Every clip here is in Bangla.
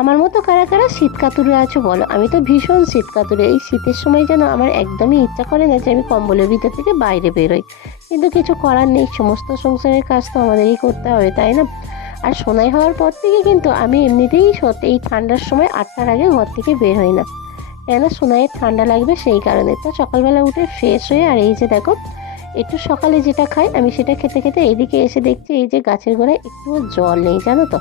আমার মতো কারা কারা শীত কাতুরে আছো বলো? আমি তো ভীষণ শীত কাতুরে। এই শীতের সময় যেন আমার একদমই ইচ্ছা করে না যে আমি কম্বলের ভিতর থেকে বাইরে বেরোই, কিন্তু কিছু করার নেই, সমস্ত সংসারের কাজ তো আমাদেরই করতে হবে, তাই না? আর সোনাই হওয়ার পর থেকে কিন্তু আমি এমনিতেই সত্যি এই ঠান্ডার সময় 8টার আগে ঘর থেকে বের হই না, কেন সোনাইয়ের ঠান্ডা লাগবে সেই কারণে। তো সকালবেলা উঠে ফ্রেশ হয়ে আর এই যে দেখো একটু সকালে যেটা খাই আমি সেটা খেতে খেতে এদিকে এসে দেখছি এই যে গাছের গোড়ায় একটুও জল নেই, জানো তো।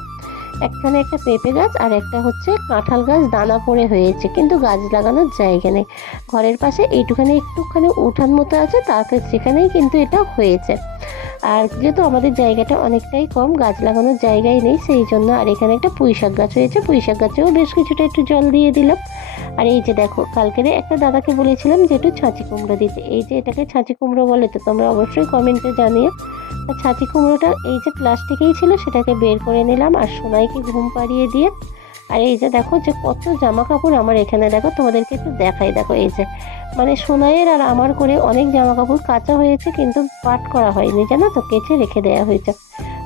একখানে একটা পেঁপে গাছ আর একটা হচ্ছে কাঁঠাল গাছ দানা পড়ে হয়েছে, কিন্তু গাছ লাগানোর জায়গা নেই। ঘরের পাশে এইটুখানি একটুখানি উঠান মতো আছে, তাতে সেখানেই কিন্তু এটা হয়েছে। আর যেহেতু আমাদের জায়গাটা অনেকটাই কম, গাছ লাগানোর জায়গাই নেই, সেই জন্য। আর এখানে একটা পুঁইশাক গাছ হয়েছে, পুঁইশাক গাছেও বেশ কিছুটা একটু জল দিয়ে দিলাম। আর এই যে দেখো কালকেরে একটা দাদাকে বলেছিলাম যে একটু ছাঁচি কুমড়ো দিতে, এই যে এটাকে ছাঁচি কুমড়ো বলে তো তোমরা অবশ্যই কমেন্টে জানিও। আর ছাঁচি কুমড়োটা এই যে প্লাস্টিকেই ছিল সেটাকে বের করে নিলাম আর সোনাইকে ঘুম পাড়িয়ে দিয়ে। আর এই যে দেখো যে কত জামা কাপড় আমার এখানে, দেখো তোমাদেরকে একটু দেখাই, দেখো এই যে মানে সোনাইয়ের আর আমার করে অনেক জামা কাপড় কাচা হয়েছে, কিন্তু পাট করা হয়নি, জানো তো, কেচে রেখে দেওয়া হয়েছে।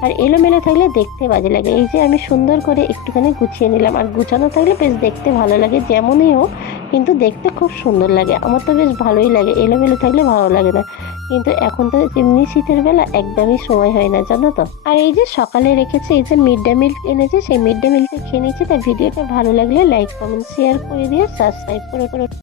আর এলোমেলো থাকলে দেখতে বাজে লাগে, এই যে আমি সুন্দর করে একটুখানি গুছিয়ে নিলাম। আর গুছানো থাকলে বেশ দেখতে ভালো লাগে, যেমনই হোক কিন্তু দেখতে খুব সুন্দর লাগে। আমার তো বেশ ভালোই লাগে, এলোমেলো থাকলে ভালো লাগে না। কিন্তু এখন তো এমনি শীতের বেলা একদমই সময় হয় না, জানো তো। আর এই যে সকালে রেখেছে এই যে মিড ডে মিল এনেছে, সেই মিড ডে মিলটা খেয়ে নিয়েছি। তাই ভিডিওটা ভালো লাগলে লাইক কমেন্ট শেয়ার করে দিয়ে সাবস্ক্রাইব করে